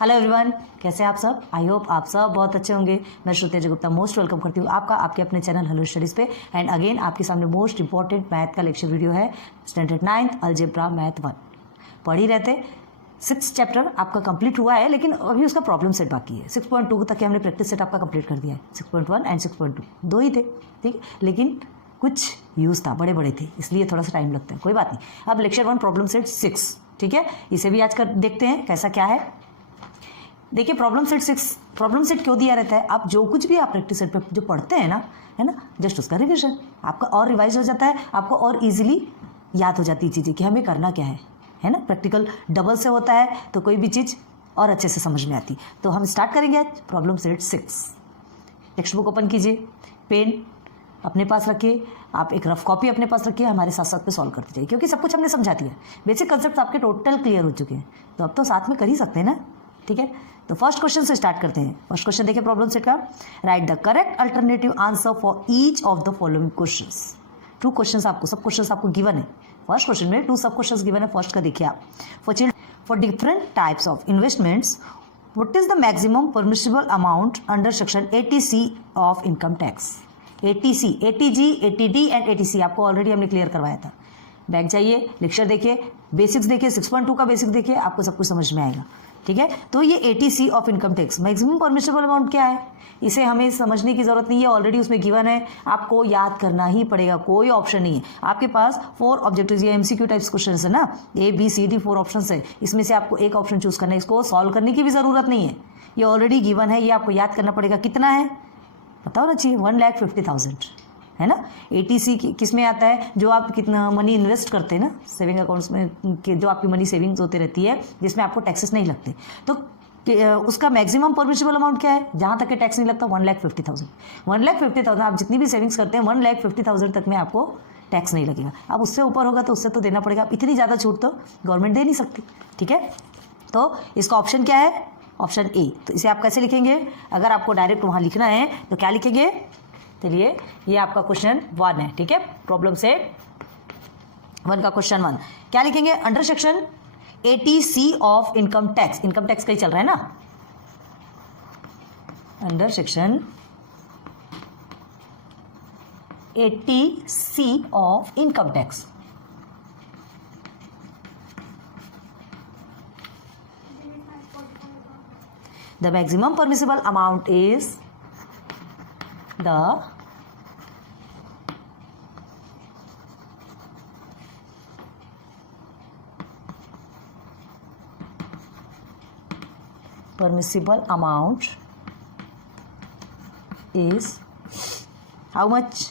Hello everyone, कैसे हैं आप सब। आई होप आप सब बहुत अच्छे होंगे। मैं श्रुति गुप्ता मोस्ट वेलकम करती हूँ आपका आपके अपने चैनल हेलो स्टडीज़ पे। एंड अगेन आपके सामने मोस्ट इंपॉर्टेंट मैथ का लेक्चर वीडियो है। स्टैंडर्ड 9th अलजेब्रा मैथ 1 पढ़ ही रहते। 6th चैप्टर आपका कंप्लीट हुआ है, लेकिन अभी उसका प्रॉब्लम सेट बाकी है। 6.2 तक हमने प्रैक्टिस सेट आपका कंप्लीट कर दिया है। 6.1 एंड 6.2 दो ही थे, ठीक, लेकिन कुछ यूज़ था, बड़े बड़े थे, इसलिए थोड़ा सा टाइम लगता है, कोई बात नहीं। अब लेक्चर 1 प्रॉब्लम सेट 6, ठीक है, इसे भी आज कर देखते हैं कैसा क्या है। देखिए प्रॉब्लम सेट 6, प्रॉब्लम सेट क्यों दिया रहता है, आप जो कुछ भी आप प्रैक्टिस सेट पे जो पढ़ते हैं ना, है ना, जस्ट उसका रिविजन आपका और रिवाइज हो जाता है, आपको और इजीली याद हो जाती है चीज़ें कि हमें करना क्या है ना। प्रैक्टिकल डबल से होता है तो कोई भी चीज़ और अच्छे से समझ में आती। तो हम स्टार्ट करेंगे आज problem set 6। Text book open कीजिए, पेन अपने पास रखिए, आप एक रफ कॉपी अपने पास रखिए, हमारे साथ साथ पे सॉल्व करते जाइए, क्योंकि सब कुछ हमने समझा दिया, बेसिक कंसेप्ट आपके टोटल क्लियर हो चुके हैं, तो अब तो साथ में कर ही सकते हैं ना, ठीक है। तो फर्स्ट क्वेश्चन से स्टार्ट करते हैं। फर्स्ट क्वेश्चन देखिए प्रॉब्लम सेट का, right the correct alternative answer for each of the following questions. 2 questions आपको, सब क्वेश्चंस आपको गिवन है। फर्स्ट क्वेश्चन में 2 सब क्वेश्चंस गिवन है। फर्स्ट का देखिए आप, for different types of investments what is the maximum permissible amount under section 80C of income tax. 80C, 80G, 80D and 80C आपको ऑलरेडी हमने क्लियर करवाया था। बैक जाइए, लेक्चर देखिए, बेसिक्स देखिए, 6.2 का बेसिक देखिए, आपको सब कुछ समझ में आएगा, ठीक है। तो ये 80C of income tax, maximum permissible amount क्या है, इसे हमें समझने की जरूरत नहीं है, ऑलरेडी उसमें गिवन है, आपको याद करना ही पड़ेगा, कोई ऑप्शन नहीं है आपके पास। 4 ऑब्जेक्टिव्स, ये MCQ टाइप्स क्वेश्चन है ना, ABCD 4 ऑप्शन है, इसमें से आपको एक ऑप्शन चूज करना है, इसको सॉल्व करने की भी जरूरत नहीं है, ये ऑलरेडी गिवन है, ये आपको याद करना पड़ेगा। कितना है बताओ ना, चाहिए 1,50,000 है ना। 80C किस में आता है, जो आप कितना मनी इन्वेस्ट करते हैं ना सेविंग अकाउंट्स में, जो आपकी मनी सेविंग्स होती रहती है जिसमें आपको टैक्सेस नहीं लगते, तो उसका मैक्सिमम परमिसिबल अमाउंट क्या है, जहां तक के टैक्स नहीं लगता, 1,50,000। 1,50,000 आप जितनी भी सेविंग्स करते हैं 1,50,000 तक में आपको टैक्स नहीं लगेगा। अब उससे ऊपर होगा तो उससे तो देना पड़ेगा, इतनी ज़्यादा छूट तो गवर्नमेंट दे नहीं सकती, ठीक है। तो इसका ऑप्शन क्या है, ऑप्शन ए। तो इसे आप कैसे लिखेंगे, अगर आपको डायरेक्ट वहाँ लिखना है तो क्या लिखेंगे, चलिए ये आपका क्वेश्चन 1 है, ठीक है। प्रॉब्लम से 1 का क्वेश्चन 1 क्या लिखेंगे, under section 80C of income tax, income tax का ही चल रहा है ना, under section 80C of income tax, the maximum permissible amount is the permissible amount is how much,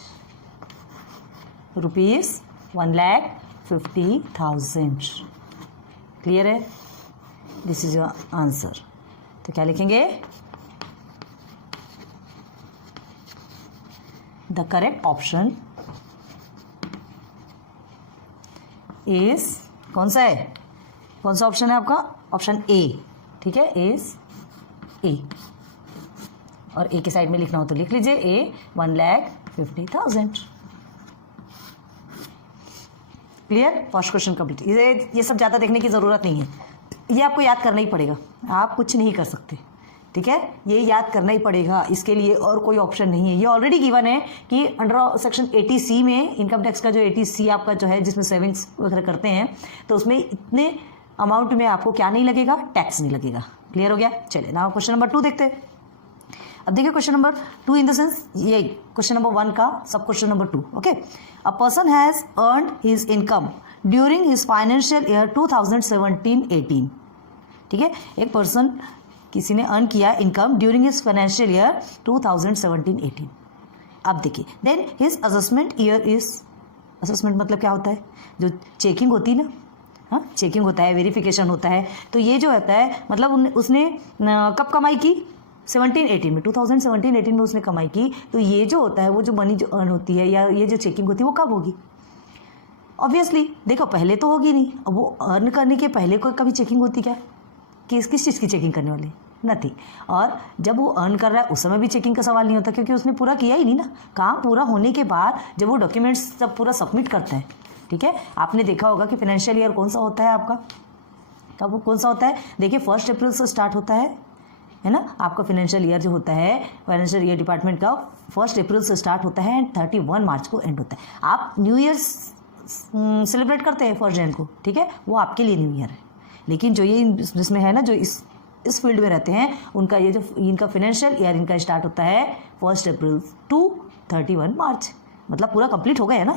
rupees 1,50,000। Clear है, दिस इज योर आंसर। तो क्या लिखेंगे, the correct option is, कौन सा है, कौन सा ऑप्शन है आपका, ऑप्शन ए, ठीक है, इज ए। और ए के साइड में लिखना हो तो लिख लीजिए ए 1,50,000। Clear, first question complete. ये सब ज़्यादा देखने की ज़रूरत नहीं है, ये आपको याद करना ही पड़ेगा, आप कुछ नहीं कर सकते, ठीक है, ये याद करना ही पड़ेगा, इसके लिए और कोई ऑप्शन नहीं है। ये ऑलरेडी गिवन है कि अंडर सेक्शन 80C में इनकम टैक्स का जो 80C आपका जो है जिसमें सेविंग्स वगैरह करते हैं, तो उसमें इतने अमाउंट में आपको क्या नहीं लगेगा, टैक्स नहीं लगेगा। क्लियर हो गया, चलिए ना क्वेश्चन नंबर 2 देखते हैं। अब देखिए question number 2 in the sense ये क्वेश्चन नंबर 1 का sub question number 2, okay. A person has earned his income during his financial year 2017-18, ठीक है, एक पर्सन किसी ने अर्न किया income during his financial year 2017-18। अब देखिए, then his assessment year is, assessment मतलब क्या होता है, जो चेकिंग होती है ना, हाँ चेकिंग होता है, वेरिफिकेशन होता है, तो ये जो होता है मतलब उसने कब कमाई की, 17-18 में, 2017-18 में उसने कमाई की, तो ये जो होता है वो जो मनी जो अर्न होती है या ये जो चेकिंग होती है वो कब होगी, ऑब्वियसली देखो पहले तो होगी नहीं, अब वो अर्न करने के पहले कोई कभी चेकिंग होती क्या, किस चीज़ की चेकिंग करने वाली, नथिंग। और जब वो अर्न कर रहा है उस समय भी चेकिंग का सवाल नहीं होता, क्योंकि उसने पूरा किया ही नहीं ना, काम पूरा होने के बाद जब वो डॉक्यूमेंट्स सब पूरा सबमिट करता है, ठीक है। आपने देखा होगा कि फाइनेंशियल ईयर कौन सा होता है आपका, कब कौन सा होता है? देखिए 1 अप्रैल से स्टार्ट होता है ना, आपका फाइनेंशियल ईयर जो होता है, फाइनेंशियल ईयर डिपार्टमेंट का 1 अप्रैल से स्टार्ट होता है एंड 31 मार्च को एंड होता है। आप न्यू ईयर सेलिब्रेट करते हैं 1 जनवरी को, ठीक है, वो आपके लिए न्यू ईयर है। लेकिन जो ये जिसमें है ना, जो इस फील्ड में रहते हैं, उनका ये जो इनका फाइनेंशियल ईयर इनका स्टार्ट होता है 1 अप्रैल टू 31 मार्च, मतलब पूरा कंप्लीट हो गया है ना,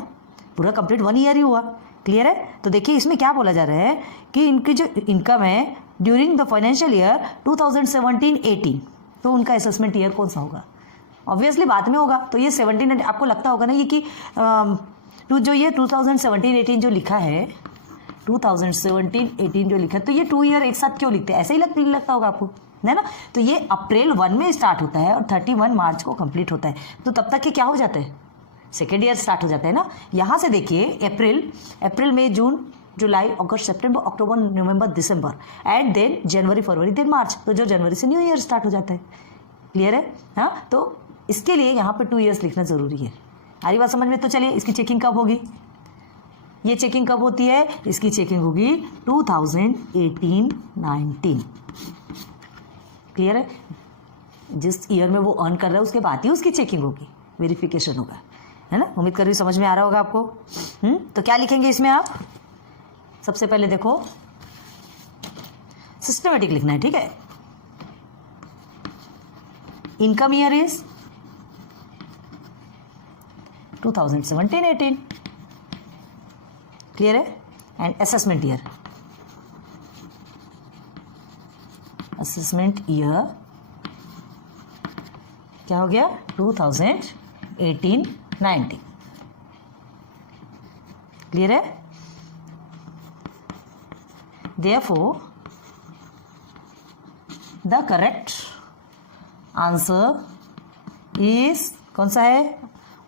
पूरा कंप्लीट 1 ईयर ही हुआ। क्लियर है? तो देखिए इसमें क्या बोला जा रहा है कि इनकी जो इनकम है ड्यूरिंग द फाइनेंशियल ईयर 2017-18, तो उनका असेसमेंट ईयर कौन सा होगा? ऑब्वियसली बाद में होगा। तो ये 17, आपको लगता होगा ना ये कि जो ये 2017-18 जो लिखा है, 2017-18 जो लिखा है, तो ये 2 ईयर एक साथ क्यों लिखते हैं? ऐसे ही लगता होगा आपको, है ना। तो ये अप्रैल 1 में स्टार्ट होता है और 31 मार्च को कंप्लीट होता है, तो तब तक के क्या हो जाता है? सेकेंड ईयर स्टार्ट हो जाता है ना। यहाँ से देखिए अप्रैल मई जून जुलाई अगस्त सितंबर अक्टूबर नवंबर दिसंबर एंड देन जनवरी फरवरी देन मार्च, तो जो जनवरी से न्यू ईयर स्टार्ट हो जाता है। क्लियर है? हाँ, तो इसके लिए यहाँ पे 2 ईयर्स लिखना ज़रूरी है। आ रही बात समझ में? तो चलिए इसकी चेकिंग कब होगी? ये चेकिंग कब होती है? इसकी चेकिंग होगी 2018-19। क्लियर है? जिस ईयर में वो अर्न कर रहा है उसके बाद ही उसकी चेकिंग होगी, वेरिफिकेशन होगा, है ना। उम्मीद कर रही हूँ समझ में आ रहा होगा आपको। तो क्या लिखेंगे इसमें आप? सबसे पहले देखो सिस्टमेटिक लिखना है, ठीक है। इनकम ईयर इज 2017-18, क्लियर है। एंड असेसमेंट ईयर क्या हो गया? 2018-19, क्लियर है। Therefore, the correct answer is कौन सा है?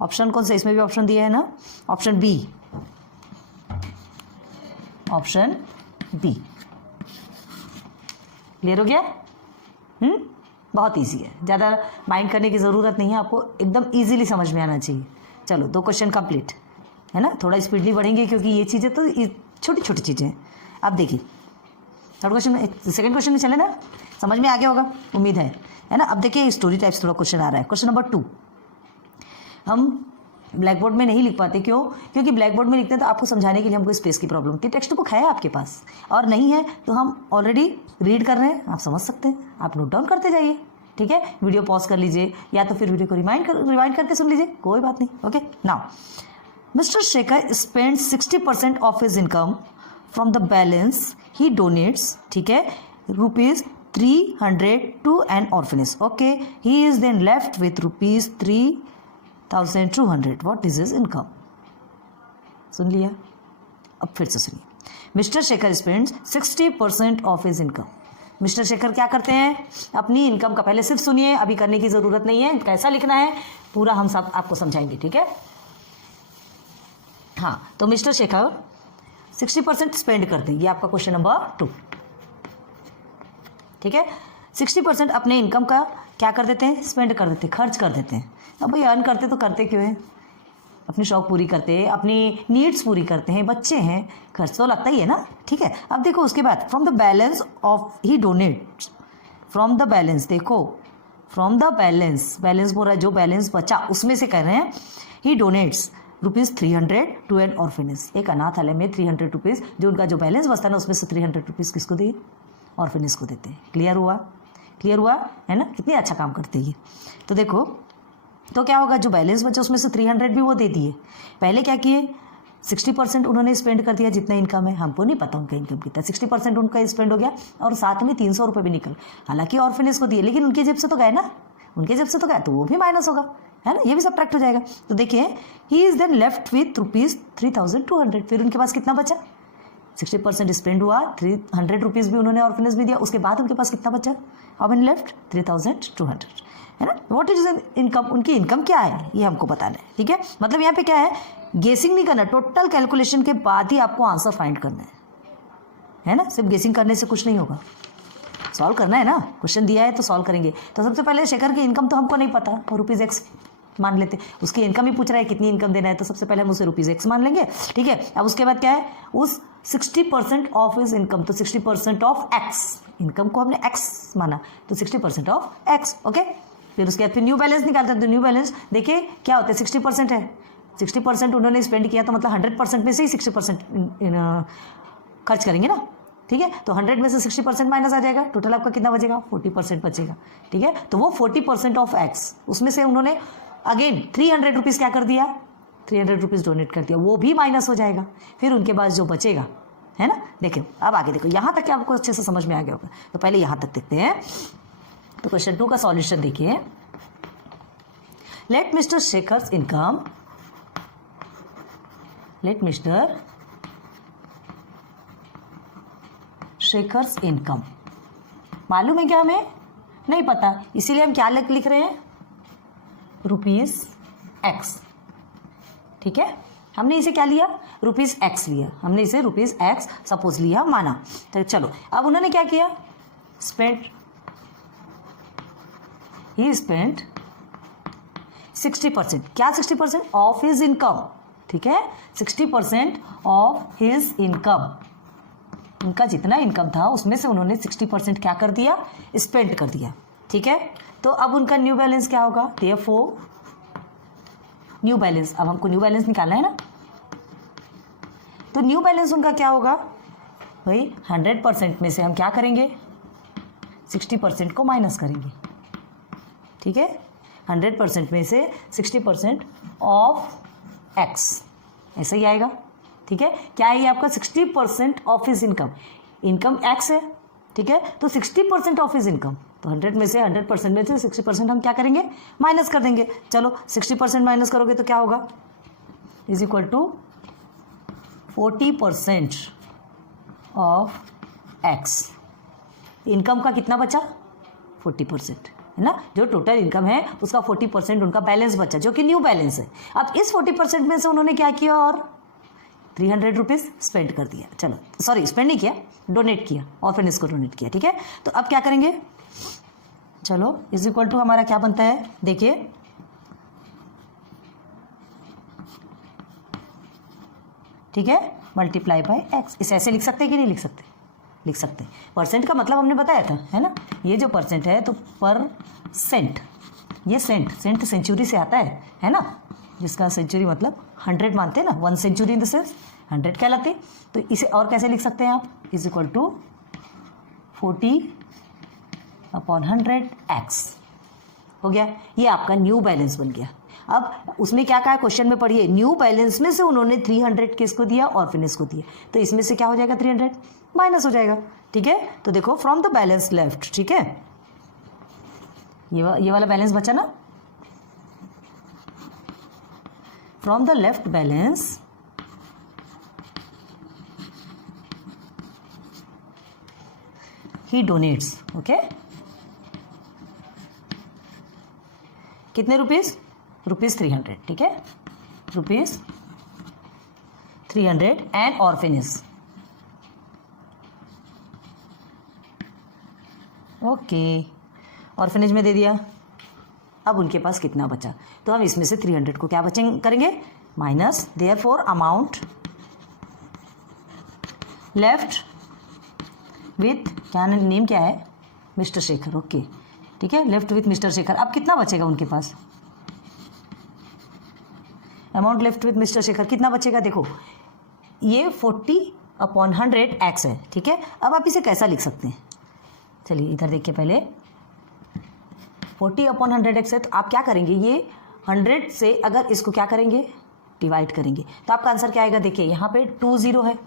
ऑप्शन कौन सा? इसमें भी ऑप्शन दिया है ना, option b, option b. Clear हो गया? बहुत इजी है, ज़्यादा माइंड करने की ज़रूरत नहीं है, आपको एकदम इजीली समझ में आना चाहिए। चलो 2 क्वेश्चन कंप्लीट, है ना। थोड़ा स्पीडली बढ़ेंगे क्योंकि ये चीज़ें तो छोटी छोटी चीज़ें हैं। अब देखिए थर्ड क्वेश्चन, सेकंड क्वेश्चन में चले ना, समझ में आ गया होगा, उम्मीद है ना। अब देखिए स्टोरी टाइप्स थोड़ा क्वेश्चन आ रहा है। क्वेश्चन नंबर 2 हम ब्लैक बोर्ड में नहीं लिख पाते, क्यों? क्योंकि ब्लैक बोर्ड में लिखते हैं तो आपको समझाने के लिए हमको स्पेस की प्रॉब्लम थी। टेक्स्ट बुक है आपके पास और नहीं है तो हम ऑलरेडी रीड कर रहे हैं, आप समझ सकते हैं, आप नोट डाउन करते जाइए, ठीक है। वीडियो पॉज कर लीजिए या तो फिर वीडियो को रिवाइंड करके सुन लीजिए, कोई बात नहीं। Okay, now mister Shekhar spend 60% of his income from the balance he donates, ठीक है, ₹300 to an orphanage. Okay, he is then left with ₹3,200। What is his income? सुन लिया? अब फिर से सुनिए। Mister Shekhar spends 60% of his income. Mister Shekhar क्या करते हैं? अपनी इनकम का, पहले सिर्फ सुनिए, अभी करने की जरूरत नहीं है, कैसा लिखना है पूरा हम सब आपको समझाएंगे, ठीक है। हाँ, तो मिस्टर शेखर 60% स्पेंड करते हैं, ये आपका क्वेश्चन नंबर 2, ठीक है। 60% अपने इनकम का क्या कर देते हैं? स्पेंड कर देते हैं, खर्च कर देते हैं। अब भाई अर्न करते तो करते क्यों है? अपनी शौक पूरी करते हैं, अपनी नीड्स पूरी करते हैं, बच्चे हैं, खर्च तो लगता ही है ना, ठीक है। अब देखो उसके बाद from the balance of he donates, from the balance, देखो फ्रॉम द बैलेंस बोल रहा है, जो बैलेंस बचा उसमें से कह रहे हैं ही डोनेट्स ₹300 टू एन ऑर्फनेज। एक अनाथालय में ₹300, जो उनका जो बैलेंस बचता है ना उसमें से ₹300 किसको दिए? ऑर्फनेज को देते हैं। क्लियर हुआ है ना। कितनी अच्छा काम करते हैं ये। तो देखो तो क्या होगा, जो बैलेंस बचा उसमें से 300 भी वो दे दिए। पहले क्या किए? 60% उन्होंने स्पेंड कर दिया, जितना इनकम है हमको नहीं पता उनका इनकम कितना, 60% उनका स्पेंड हो गया और साथ में ₹300 भी निकल, हालांकि ऑर्फनेज को दिए, लेकिन उनके जेब से तो गए ना, उनके जेब से तो गया, तो वो भी माइनस होगा, है ना, ये भी सब्ट्रैक्ट हो जाएगा। तो देखिए he is then left with ₹3,200। फिर उनके पास कितना बचा? 60% स्पेंड हुआ, ₹300 भी उन्होंने ऑर्फनेज में दिया, उसके बाद उनके पास कितना बचा? How many left? 3,200, है ना। What is income? उनकी इनकम क्या है ये हमको बताना है, ठीक है। मतलब यहाँ पे क्या है, गेसिंग नहीं करना, टोटल कैलकुलेशन के बाद ही आपको आंसर फाइंड करना है ना। सिर्फ गेसिंग करने से कुछ नहीं होगा, सॉल्व करना है ना। क्वेश्चन दिया है तो सॉल्व करेंगे। तो सबसे पहले शेखर की इनकम तो हमको नहीं पता, और ₹X मान लेते हैं, उसकी इनकम ही पूछ रहा है कितनी इनकम देना है, तो सबसे पहले हम उसे ₹x मान लेंगे, ठीक है। अब उसके बाद क्या है, उस 60% ऑफ इज इनकम, तो 60% ऑफ x, इनकम को हमने x माना तो 60% ऑफ x, ओके। फिर उसके बाद फिर न्यू बैलेंस निकालते हैं, तो न्यू बैलेंस देखिए क्या होता है, 60% है, 60% उन्होंने स्पेंड किया, तो मतलब 100% में से ही 60% खर्च करेंगे ना, ठीक है। तो 100 में से 60% माइनस आ जाएगा, टोटल आपका कितना बचेगा, 40% बचेगा, ठीक है। तो वो 40% ऑफ x, उसमें से उन्होंने अगेन 300 रुपीज़ क्या कर दिया, 300 रुपीज़ डोनेट कर दिया, वो भी माइनस हो जाएगा। फिर उनके पास जो बचेगा, है ना, देखियो अब आगे देखो, यहाँ तक क्या आपको अच्छे से समझ में आ गया होगा। तो पहले यहाँ तक देखते हैं। तो क्वेश्चन 2 का सॉल्यूशन देखिए। Let mister Shekhar's income, let mister Shekhar's income, मालूम है क्या हमें, नहीं पता, इसीलिए हम क्या लिख रहे हैं, ₹x, ठीक है। हमने इसे क्या लिया, ₹x लिया, हमने इसे ₹x सपोज लिया, माना। तो चलो अब उन्होंने क्या किया, स्पेंट, ही स्पेंट 60%, क्या 60% ऑफ हिज इनकम, ठीक है, 60% ऑफ हिज इनकम, उनका जितना इनकम था उसमें से उन्होंने 60% क्या कर दिया, स्पेंड कर दिया, ठीक है। तो अब उनका न्यू बैलेंस क्या होगा, देयरफॉर न्यू बैलेंस, अब हमको न्यू बैलेंस निकालना है ना, तो न्यू बैलेंस उनका क्या होगा भाई, 100% में से हम क्या करेंगे, 60% को माइनस करेंगे, ठीक है। 100% में से 60% ऑफ x, ऐसा ही आएगा, ठीक है। क्या है ये आपका, 60% of his income, income x है, ठीक है। तो 60% ऑफ हिज इनकम, तो 100 में से 100% में से 60% हम क्या करेंगे, माइनस कर देंगे। चलो 60% माइनस करोगे तो क्या होगा, is equal to 40% of x, income का कितना बचा, 40%, है ना, जो टोटल इनकम है उसका 40% उनका बैलेंस बचा, जो कि न्यू बैलेंस है। अब इस 40% में से उन्होंने क्या किया, और 300 रुपीज़ स्पेंड कर दिया, चलो सॉरी स्पेंड नहीं किया, डोनेट किया, ऑर्फनेज को डोनेट किया, ठीक है। तो अब क्या करेंगे, चलो इज इक्वल टू हमारा क्या बनता है, देखिए ठीक है, मल्टीप्लाई बाय x, इसे ऐसे लिख सकते हैं कि नहीं लिख सकते, लिख सकते हैं। परसेंट का मतलब हमने बताया था, है ना, ये जो परसेंट है तो परसेंट, ये सेंट सेंचुरी से आता है ना, जिसका सेंचुरी मतलब 100 मानते हैं ना, 1 सेंचुरी इन द सेंस 100 कहलाते। तो इसे और कैसे लिख सकते हैं आप, इज इक्वल टू 40/100x हो गया, ये आपका न्यू बैलेंस बन गया। अब उसमें क्या कहा क्वेश्चन में पढ़िए, न्यू बैलेंस में से उन्होंने 300 किसको दिया, ऑर्फनेज को दिया, तो इसमें से क्या हो जाएगा, 300 माइनस हो जाएगा, ठीक है। तो देखो फ्रॉम द बैलेंस लेफ्ट, ठीक है, ये वाला बैलेंस बचा ना, from the left balance he donates, okay, कितने रुपीस, ₹300, ठीक है, ₹300 एंड ऑर्फनेज, ओके, ऑर्फनेज में दे दिया। अब उनके पास कितना बचा, तो हम इसमें से 300 को क्या करेंगे, minus, therefore amount left with, क्या नेम क्या है, मिस्टर शेखर, ओके, ठीक है, लेफ्ट विथ मिस्टर शेखर। अब कितना बचेगा उनके पास, amount left with mister Shekhar कितना बचेगा, देखो ये 40/100x है, ठीक है। अब आप इसे कैसा लिख सकते हैं, चलिए इधर देखिए, पहले 40/100x है, तो आप क्या करेंगे, ये 100 से अगर इसको क्या करेंगे, डिवाइड करेंगे, तो आपका आंसर क्या आएगा, देखिए यहाँ पे 2 0 है,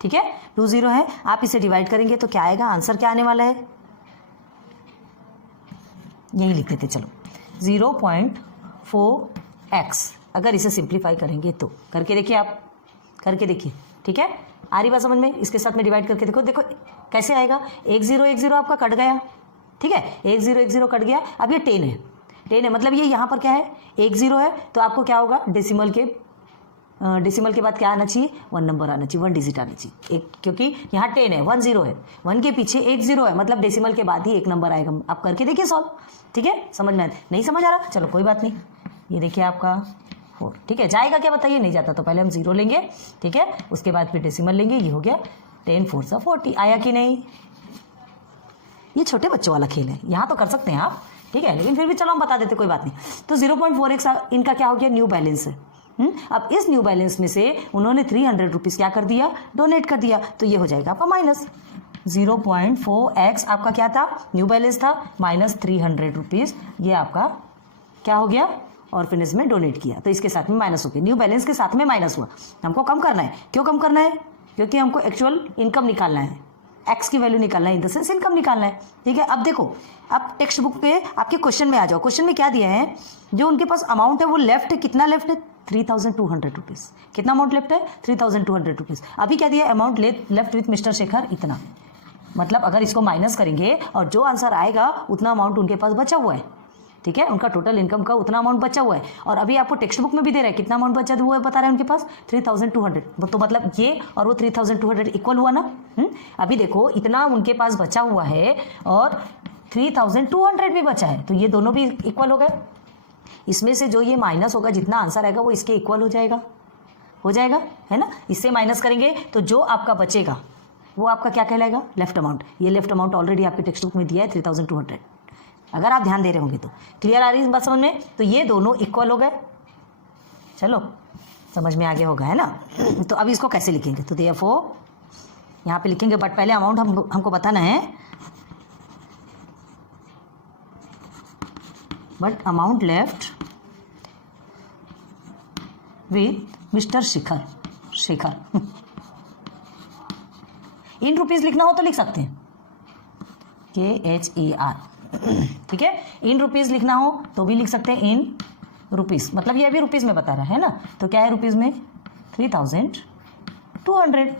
ठीक है, 2 0 है, आप इसे डिवाइड करेंगे तो क्या आएगा, आंसर क्या आने वाला है, यही लिख देते, चलो 0.4x, अगर इसे सिंप्लीफाई करेंगे तो, करके देखिए आप, करके देखिए, ठीक है, आ रही बात समझ में, इसके साथ में डिवाइड करके देखो, देखो कैसे आएगा, 1 0 आपका कट गया, ठीक है, 1 0 कट गया। अब ये 10 है, मतलब ये यहाँ पर क्या है, 1 0 है, तो आपको क्या होगा, डेसिमल के बाद क्या आना चाहिए, 1 नंबर आना चाहिए, 1 डिजिट आना चाहिए, एक, क्योंकि यहाँ 10 है, 1 0 है, 1 के पीछे 1 0 है, मतलब डेसिमल के बाद ही 1 नंबर आएगा। आप करके देखिए सॉल्व, ठीक है, समझ में नहीं समझ आ रहा, चलो कोई बात नहीं, ये देखिए आपका 4, ठीक है। जाएगा क्या बताइए, नहीं जाता, तो पहले हम 0 लेंगे, ठीक है, उसके बाद फिर डेसिमल लेंगे, ये हो गया 10 4 सा 40, आया कि नहीं। ये छोटे बच्चों वाला खेल है, यहाँ तो कर सकते हैं आप, ठीक है, लेकिन फिर भी चलो हम बता देते, कोई बात नहीं। तो 0.4x इनका क्या हो गया, न्यू बैलेंस है। अब इस न्यू बैलेंस में से उन्होंने 300 रुपीज़ क्या कर दिया, डोनेट कर दिया, तो ये हो जाएगा आपका माइनस 0.4x आपका क्या था, न्यू बैलेंस था, माइनस 300 रुपीज़, ये आपका क्या हो गया, ऑर्फेनेज में डोनेट किया, तो इसके साथ में माइनस हो गया, न्यू बैलेंस के साथ में माइनस हुआ। हमको कम करना है, क्यों कम करना है, क्योंकि हमको एक्चुअल इनकम निकालना है, एक्स की वैल्यू निकालना है, इन द सेंस इनकम निकालना है, ठीक है। अब देखो, अब टेक्स्ट बुक पे आपके क्वेश्चन में आ जाओ, क्वेश्चन में क्या दिया है, जो उनके पास अमाउंट है वो लेफ्ट है, कितना लेफ्ट है, 3200 रुपीज़, कितना अमाउंट लेफ्ट है, 3200 रुपीज़। अभी क्या दिया, amount left with mister Shekhar इतना, मतलब अगर इसको माइनस करेंगे और जो आंसर आएगा उतना अमाउंट उनके पास बचा हुआ है, ठीक है, उनका टोटल इनकम का उतना अमाउंट बचा हुआ है। और अभी आपको टेक्स्ट बुक में भी दे रहा है कितना अमाउंट बचा हुआ है, बता रहे हैं उनके पास 3200, तो मतलब ये और वो 3200 इक्वल हुआ ना। अभी देखो इतना उनके पास बचा हुआ है और 3200 भी बचा है, तो ये दोनों भी इक्वल हो गए। इसमें से जो ये माइनस होगा, जितना आंसर आएगा वो इसके इक्वल हो जाएगा, है ना। इससे माइनस करेंगे तो जो आपका बचेगा वो आपका क्या कहलाएगा, लेफ्ट अमाउंट। ये लेफ्ट अमाउंट ऑलरेडी आपके टेक्स्ट बुक में दिया है 3200, अगर आप ध्यान दे रहे होंगे तो। क्लियर आ रही है बात समझ में, तो ये दोनों इक्वल हो गए, चलो समझ में आगे होगा, है ना। तो अब इसको कैसे लिखेंगे, तो देयरफॉर यहाँ पे लिखेंगे, बट पहले अमाउंट हमको बताना है, but amount left with mister Shekhar in rupees लिखना हो तो लिख सकते हैं, KHER, ठीक है। इन रुपीज़ लिखना हो तो भी लिख सकते हैं, इन रुपीज़, मतलब ये अभी रुपीज़ में बता रहा है ना, तो क्या है रुपीज़ में 3200,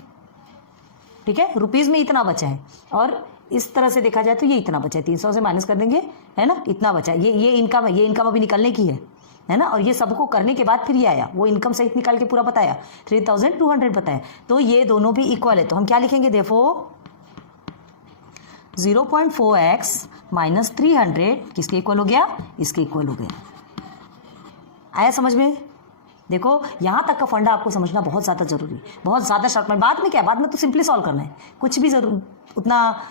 ठीक है, रुपीज़ में इतना बचा है। और इस तरह से देखा जाए तो ये इतना बचा है, 300 से माइनस कर देंगे, है ना, इतना बचा है, ये इनकम है, ये इनकम अभी निकलने की है ना। और ये सबको करने के बाद फिर ये आया, वो इनकम सहित निकाल के पूरा बताया, 3200 बताया, तो ये दोनों भी इक्वल है। तो हम क्या लिखेंगे, देखो 0.4x माइनस 300 किसके इक्वल हो गया, इसके इक्वल हो गया। आया समझ में। देखो यहाँ तक का फंडा आपको समझना बहुत ज़्यादा जरूरी है, बहुत ज़्यादा शॉर्ट में। बाद में क्या, बाद में तो सिंपली सॉल्व करना है, कुछ भी जरूर उतना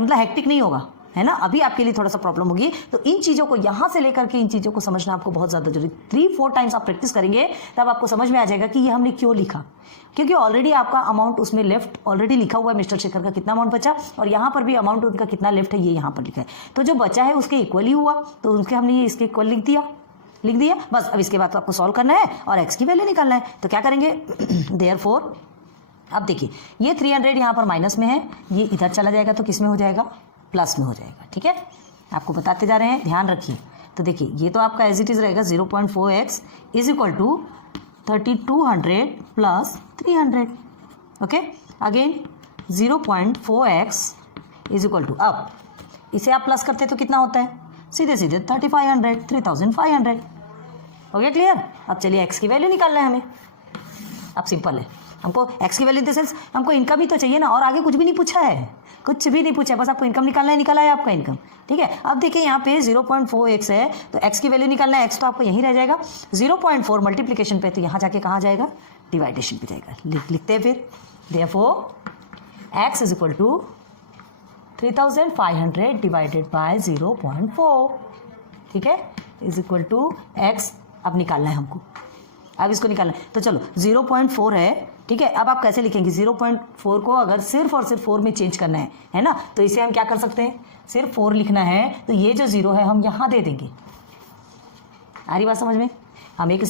मतलब हेक्टिक नहीं होगा, है ना। अभी आपके लिए थोड़ा सा प्रॉब्लम होगी, तो इन चीज़ों को यहाँ से लेकर के इन चीज़ों को समझना आपको बहुत ज़्यादा जरूरी। 3-4 टाइम्स आप प्रैक्टिस करेंगे तब आपको समझ में आ जाएगा कि ये हमने क्यों लिखा, क्योंकि ऑलरेडी आपका अमाउंट उसमें लेफ्ट ऑलरेडी लिखा हुआ है, मिस्टर शेखर का कितना अमाउंट बचा, और यहाँ पर भी अमाउंट उनका कितना लेफ्ट है ये यहाँ पर लिखा है, तो जो बचा है उसके इक्वल ही हुआ, तो उसके हमने ये इसके इक्वल लिख दिया बस। अब इसके बाद तो आपको सॉल्व करना है और एक्स की वैल्यू निकालना है, तो क्या करेंगे, देयरफॉर अब देखिए ये 300 यहाँ पर माइनस में है, ये इधर चला जाएगा तो किस में हो जाएगा, प्लस में हो जाएगा, ठीक है। आपको बताते जा रहे हैं, ध्यान रखिए। तो देखिए ये तो आपका एज इट इज रहेगा, 0.4x is equal to 3200 plus 300, okay. Again 0.4x is equal to, अब इसे आप प्लस करते तो कितना होता है, सीधे 3500 हो गया, क्लियर। अब चलिए x की वैल्यू निकालना है हमें, अब सिंपल है, हमको x की वैल्यू इन द सेंस हमको इनकम ही तो चाहिए ना, और आगे कुछ भी नहीं पूछा है, कुछ भी नहीं पूछा, बस आपको इनकम निकालना है, निकाला है आपका इनकम, ठीक है। अब देखिए यहाँ पे 0.4x है, तो x की वैल्यू निकालना है, x तो आपको यहीं रह जाएगा, 0.4 मल्टीप्लीकेशन पे, तो यहाँ जाके कहाँ जाएगा, डिवाइडेशन पे जाएगा। लिखते हैं फिर, therefore x is equal to 3500 divided by 0.4, ठीक है, इज इक्वल टू x। अब निकालना है हमको, अब इसको निकालना है, तो चलो 0.4 है, ठीक है। अब आप कैसे लिखेंगे, 0.4 को अगर सिर्फ और सिर्फ 4 में चेंज करना है ना, तो इसे हम क्या कर सकते हैं, सिर्फ 4 लिखना है, तो ये जो 0 है हम यहाँ दे देंगे। आ रही बात समझ में, हम एक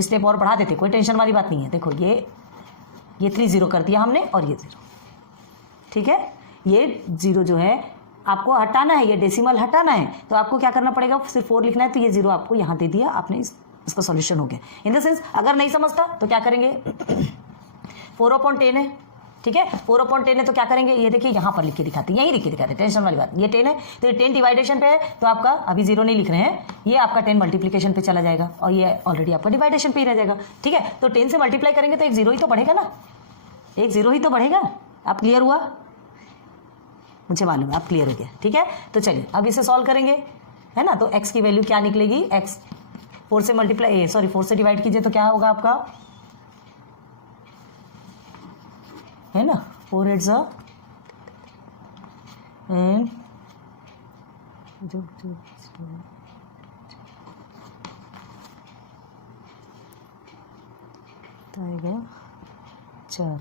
स्टेप और बढ़ा देते, कोई टेंशन वाली बात नहीं है। देखो ये 3 0 कर दिया हमने, और ये 0, ठीक है। ये 0 जो है आपको हटाना है, ये डेसिमल हटाना है, तो आपको क्या करना पड़ेगा, सिर्फ 4 लिखना है, तो ये 0 आपको यहाँ दे दिया आपने, इसका सॉल्यूशन हो गया। इन द सेंस अगर नहीं समझता तो क्या करेंगे, 4/10 है, ठीक है, 4/10 है, तो क्या करेंगे, ये देखिए यहाँ पर लिख के दिखाते, यहीं लिख के दिखाते, टेंशन वाली बात। ये 10 है, तो ये 10 डिवाइडेशन पे है, तो आपका अभी 0 नहीं लिख रहे हैं, ये आपका 10 मल्टीप्लीकेशन पे चला जाएगा, और ये ऑलरेडी आपका डिवाइडेशन पे ही रह जाएगा, ठीक है। तो 10 से मल्टीप्लाई करेंगे तो एक 0 ही तो बढ़ेगा ना, एक 0 ही तो बढ़ेगा। आप क्लियर हुआ, मुझे मालूम है आप क्लियर हो गया, ठीक है। तो चलिए अब इसे सॉल्व करेंगे, है ना। तो x की वैल्यू क्या निकलेगी, x 4 से मल्टीप्लाई 4 से डिवाइड कीजिए तो क्या होगा आपका, है ना, 4 8 एंड आएगा 4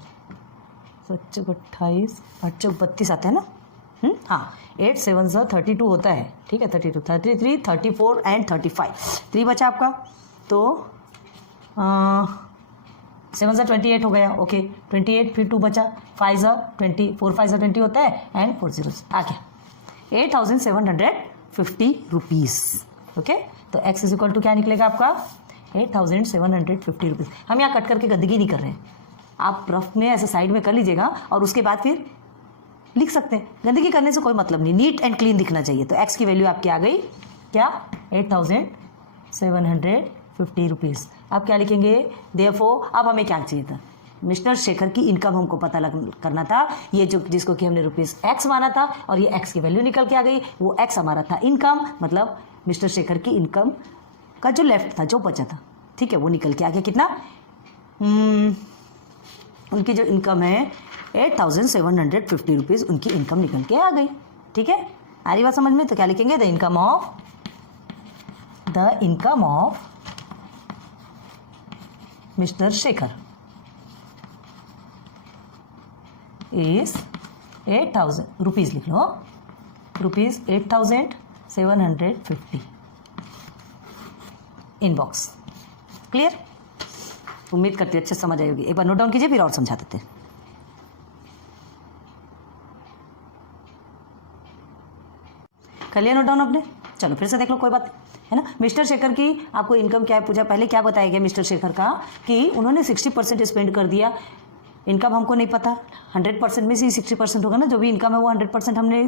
7 28 8 32 आता है ना। हाँ, 8 7 32 होता है, ठीक है, 32 33 34 एंड 35, 3 बचा आपका, तो 7 28 हो गया, ओके 28, फिर 2 बचा, 5 20, 4 5 20 होता है एंड 4 0 आ गया 8750 रुपीज़। ओके, तो x इज इक्वल टू क्या निकलेगा आपका 8750 रुपीज़। हम यहाँ कट करके गंदगी नहीं कर रहे हैं, आप रफ में ऐसे साइड में कर लीजिएगा और उसके बाद फिर लिख सकते हैं। गंदगी करने से कोई मतलब नहीं, नीट एंड क्लीन दिखना चाहिए। तो x की वैल्यू आपकी आ गई क्या 8750 रुपीज़। आप क्या लिखेंगे, देयरफॉर अब हमें क्या चाहिए था, मिस्टर शेखर की इनकम हमको पता करना था, ये जो जिसको कि हमने रुपीज़ x माना था और ये x की वैल्यू निकल के आ गई, वो x हमारा था इनकम, मतलब मिस्टर शेखर की इनकम का जो लेफ्ट था, जो बचा था, ठीक है, वो निकल के आ गया कितना, उनकी जो इनकम है 8750 रुपीज़ उनकी इनकम निकल के आ गई। ठीक है, आ रही बात समझ में। तो क्या लिखेंगे, the income of mister Shekhar is 8000 rupees, लिख लो रुपीज़ 8750 इनबॉक्स। क्लियर, उम्मीद करती है अच्छे समझ आई होगी। एक बार नोट डाउन कीजिए, फिर और समझा देते हैं। कर लिया नोट डाउन आपने, चलो फिर से देख लो, कोई बात है ना। मिस्टर शेखर की आपको इनकम क्या है पूछा, पहले क्या बताया गया मिस्टर शेखर का कि उन्होंने 60% स्पेंड कर दिया। इनकम हमको नहीं पता, 100% में से 60% होगा ना, जो भी इनकम है वो 100% हमने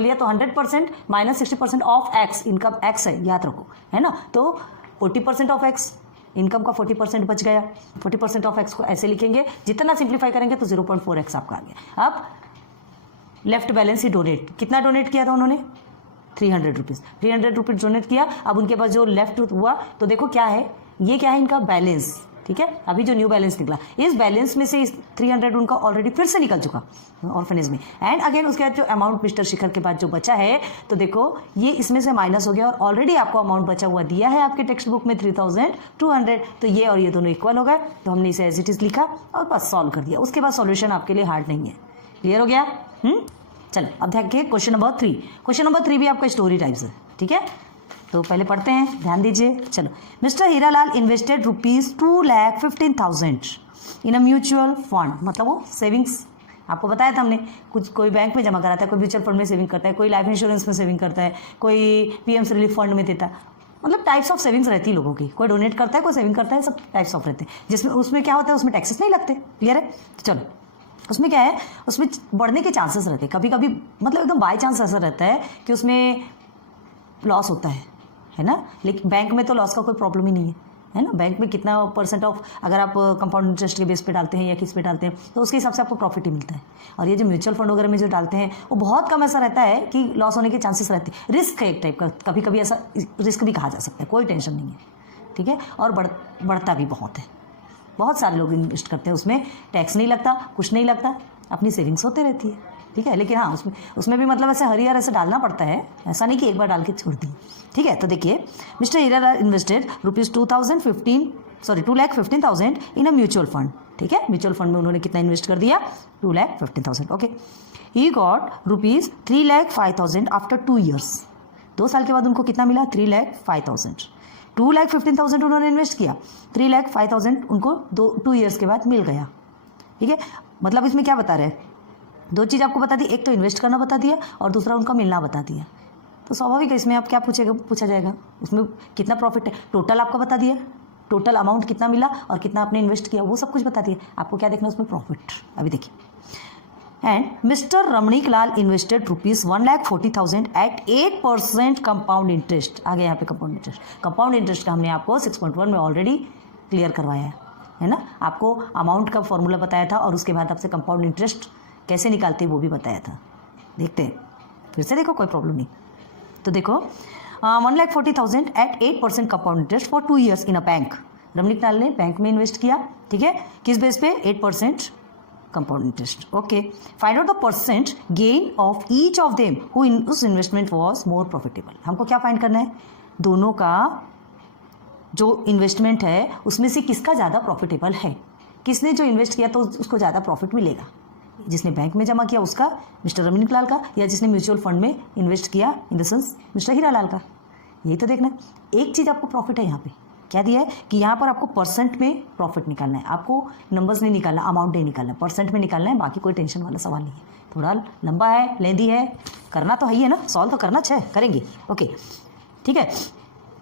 लिया, तो 100% minus 60% of x, income x है याद रखो, है ना। तो 40% ऑफ एक्स, इनकम का 40% बच गया। 40% ऑफ एक्स को ऐसे लिखेंगे, जितना सिंप्लीफाई करेंगे तो 0.4x आपका आ गया। अब लेफ्ट बैलेंस ही डोनेट, कितना डोनेट किया था उन्होंने 300 रुपीज़, 300 रुपीज़ डोनेट किया। अब उनके पास जो लेफ्ट हुआ तो देखो क्या है, ये क्या है इनका बैलेंस, ठीक है, अभी जो न्यू बैलेंस निकला, इस बैलेंस में से इस 300 उनका ऑलरेडी फिर से निकल चुका ऑर्फनेज में। एंड अगेन उसके बाद जो अमाउंट मिस्टर शेखर के बाद जो बचा है, तो देखो ये इसमें से माइनस हो गया और ऑलरेडी आपको अमाउंट बचा हुआ दिया है आपके टेक्स्ट बुक में 3200, तो ये और ये दोनों इक्वल हो गए। तो हमने इसे एज इट इज लिखा और बस सॉल्व कर दिया। उसके बाद सॉल्यूशन आपके लिए हार्ड नहीं है। क्लियर हो गया। चलो अब देखिए क्वेश्चन नंबर 3। क्वेश्चन नंबर 3 भी आपका स्टोरी टाइप्स है, ठीक है, तो पहले पढ़ते हैं, ध्यान दीजिए। चलो, mister Hiralal invested ₹2,15,000 in a mutual fund, मतलब वो सेविंग्स, आपको बताया था हमने, कुछ कोई बैंक में जमा कराता है, कोई म्यूचुअल फंड में सेविंग करता है, कोई लाइफ इंश्योरेंस में सेविंग करता है, कोई पीएम रिलीफ फंड में देता है, मतलब टाइप्स ऑफ सेविंग्स रहती है लोगों की, कोई डोनेट करता है, कोई सेविंग करता है, सब टाइप्स ऑफ रहते हैं। जिसमें उसमें क्या होता है, उसमें टैक्सेस नहीं लगते। क्लियर है। चलो, उसमें क्या है, उसमें बढ़ने के चांसेस रहते हैं, कभी कभी मतलब एकदम बाय चांस ऐसा रहता है कि उसमें लॉस होता है ना, लेकिन बैंक में तो लॉस का कोई प्रॉब्लम ही नहीं है ना। बैंक में कितना % ऑफ, अगर आप कंपाउंड इंटरेस्ट के बेस पे डालते हैं या किस पे डालते हैं, तो उसके हिसाब से आपको प्रॉफिट ही मिलता है। और ये जो म्यूचुअल फंड वगैरह में जो डालते हैं, वो बहुत कम ऐसा रहता है कि लॉस होने के चांसेस रहते हैं। रिस्क है एक टाइप का, कभी कभी ऐसा रिस्क भी कहा जा सकता है, कोई टेंशन नहीं है, ठीक है। और बढ़ता भी बहुत है, बहुत सारे लोग इन्वेस्ट करते हैं, उसमें टैक्स नहीं लगता, कुछ नहीं लगता, अपनी सेविंग्स होते रहती है, ठीक है। लेकिन हाँ, उसमें भी मतलब ऐसे हर ईयर ऐसे डालना पड़ता है, ऐसा नहीं कि एक बार डाल के छोड़ दी, ठीक है। तो देखिए, mister Hiralal invested ₹2,15,000 in a mutual fund, ठीक है। म्यूचुअल फंड में उन्होंने कितना इन्वेस्ट कर दिया, 2,15,000, okay. He got ₹3,05,000 after 2 years, 2 साल के बाद उनको कितना मिला, 3,05,000। 2,15,000 उन्होंने इन्वेस्ट किया, 3,05,000 उनको 2 years के बाद मिल गया, ठीक है। मतलब इसमें क्या बता रहे हैं, 2 चीज़ आपको बता दी, एक तो इन्वेस्ट करना बता दिया और दूसरा उनका मिलना बता दिया। तो स्वाभाविक है, इसमें आप क्या पूछा जाएगा, उसमें कितना प्रॉफिट है, टोटल आपका बता दिया, टोटल अमाउंट कितना मिला और कितना आपने इन्वेस्ट किया, वो सब कुछ बता दिया। आपको क्या देखना है उसमें, प्रॉफिट। अभी देखिए, and mister Ramnik Lal invested ₹1,40,000 at 8% compound interest. आ गया यहाँ पे कंपाउंड इंटरेस्ट। कंपाउंड इंटरेस्ट का हमने आपको 6.1 में ऑलरेडी क्लियर करवाया है ना। आपको अमाउंट का फॉर्मूला बताया था और उसके बाद आपसे कंपाउंड इंटरेस्ट कैसे निकालते हैं वो भी बताया था। देखते हैं फिर से, देखो कोई प्रॉब्लम नहीं। तो देखो, 1,40,000 at 8% compound interest for 2 years in a bank. Ramnik Lal ने बैंक में इन्वेस्ट किया, ठीक है, किस बेस पे? 8% compound interest. Okay, find out the percent gain of each of them who उस इन्वेस्टमेंट वॉज मोर प्रॉफिटेबल। हमको क्या फाइंड करना है? दोनों का जो इन्वेस्टमेंट है उसमें से किसका ज़्यादा प्रॉफिटेबल है। किसने जो इन्वेस्ट किया तो उसको ज़्यादा प्रॉफिट मिलेगा, जिसने बैंक में जमा किया उसका, मिस्टर रमनीक लाल का, या जिसने म्यूचुअल फंड में इन्वेस्ट किया इन the sense mister Hira Lal का। यही तो देखना है। एक चीज़ आपको प्रॉफिट है यहाँ पे, क्या दिया है कि यहाँ पर आपको परसेंट में प्रॉफिट निकालना है, आपको नंबर्स नहीं निकालना, अमाउंट नहीं निकालना, परसेंट में निकालना है। बाकी कोई टेंशन वाला सवाल नहीं है। थोड़ा लंबा है, लेंदी है, करना तो है ना, सॉल्व तो करना करेंगे। ओके, ठीक है,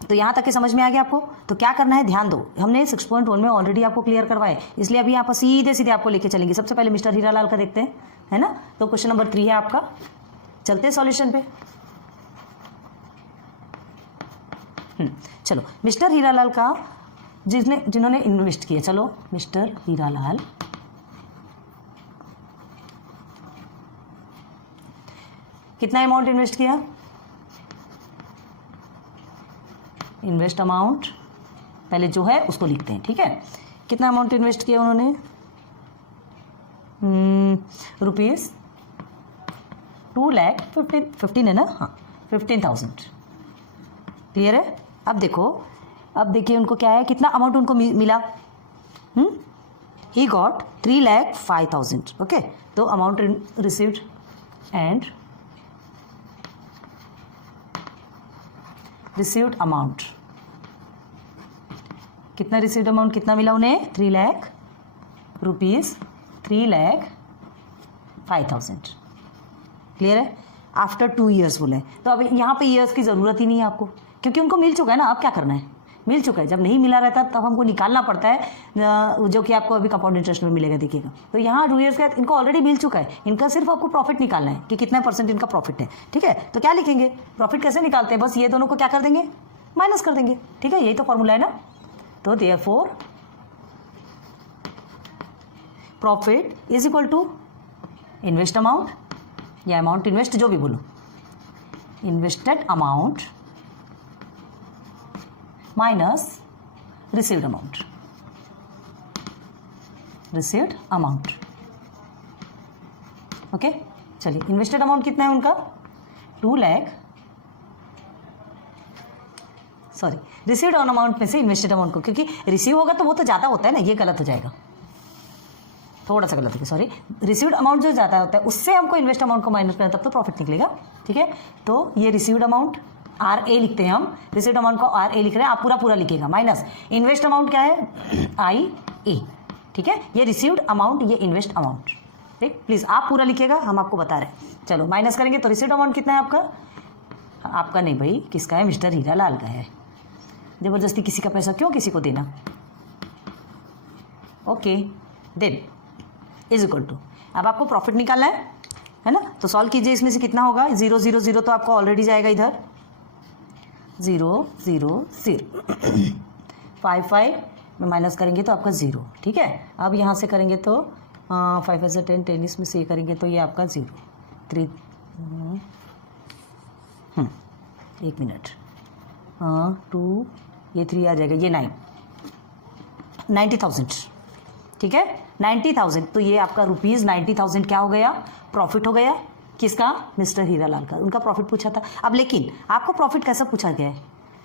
तो यहाँ तक के समझ में आ गया आपको। तो क्या करना है, ध्यान दो, हमने 6.1 में ऑलरेडी आपको क्लियर करवाए, इसलिए अभी यहाँ पर सीधे सीधे आपको लेके चलेंगे। सबसे पहले मिस्टर हीरा लाल का देखते हैं, है ना। तो क्वेश्चन नंबर 3 है आपका, चलते हैं सॉल्यूशन पे। चलो, मिस्टर हीरा लाल का जिन्होंने इन्वेस्ट किया, चलो मिस्टर हीरा लाल कितना अमाउंट इन्वेस्ट किया? इन्वेस्ट अमाउंट पहले जो है उसको लिखते हैं, ठीक है। कितना अमाउंट इन्वेस्ट किया उन्होंने? रुपीज़ 2,15,000 है ना, हाँ 15,000। क्लियर है। अब देखो, अब देखिए उनको क्या है, कितना अमाउंट उनको मिला? He got 3,05,000। ओके, तो amount received and received amount, कितना रिसीव्ड अमाउंट कितना मिला उन्हें? 3 लाख रुपीज़, 3,05,000। क्लियर है। आफ्टर 2 years बोले, तो अब यहाँ पे ईयर्स की ज़रूरत ही नहीं है आपको, क्योंकि उनको मिल चुका है ना। अब क्या करना है, मिल चुका है। जब नहीं मिला रहता तब हमको निकालना पड़ता है, जो कि आपको अभी कंपाउंड इंटरेस्ट में मिलेगा, देखिएगा। तो यहाँ 2 years का इनको ऑलरेडी मिल चुका है, इनका सिर्फ आपको प्रॉफिट निकालना है कि कितना % इनका प्रॉफिट है, ठीक है। तो क्या लिखेंगे, प्रॉफिट कैसे निकालते हैं? बस ये दोनों को क्या कर देंगे, माइनस कर देंगे, ठीक है। यही तो फॉर्मूला है ना। तो therefore profit is equal to invest amount या अमाउंट इन्वेस्ट, जो भी बोलो, invested amount minus received amount, received amount. Okay, चलिए, इन्वेस्टेड अमाउंट कितना है उनका? 2 lakh, sorry, received on amount में से इन्वेस्टेड अमाउंट को, क्योंकि रिसीव होगा तो वो तो ज़्यादा होता है ना, ये गलत हो जाएगा, थोड़ा सा गलत हो गया, सॉरी। रिसीव्ड अमाउंट जो ज़्यादा होता है उससे हमको इन्वेस्ट अमाउंट को माइनस करना, तब तो प्रॉफिट निकलेगा, ठीक है। तो ये रिसीव्ड अमाउंट RA लिखते हैं हम, रिसीव्ड अमाउंट को RA लिख रहे हैं, आप पूरा लिखेगा, माइनस इन्वेस्ट अमाउंट क्या है? IA, ठीक है। ये रिसीव्ड अमाउंट, ये इन्वेस्ट अमाउंट, ठीक। प्लीज़ आप पूरा लिखिएगा, हम आपको बता रहे हैं। चलो, माइनस करेंगे तो रिसीव्ड अमाउंट कितना है आपका? आपका नहीं भाई, किसका है? मिस्टर हीरा लाल का है। ज़बरदस्ती किसी का पैसा क्यों किसी को देना। Okay, then is equal to, अब आपको प्रॉफिट निकालना है ना। तो सॉल्व कीजिए, इसमें से कितना होगा? 0 0 0 तो आपको ऑलरेडी जाएगा इधर, 0 0 0 5 5 में माइनस करेंगे तो आपका 0, ठीक है। अब यहाँ से करेंगे तो 5 5 से 10 10, इसमें से करेंगे तो ये आपका 0 3 1 मिनट, 2 ये 3 आ जाएगा, ये 9 90,000, ठीक है। 90,000, तो ये आपका रुपीज़ 90,000 क्या हो गया? प्रॉफिट हो गया। किसका? मिस्टर हीरा लाल का, उनका प्रॉफिट पूछा था। अब लेकिन आपको प्रॉफिट कैसा पूछा गया है?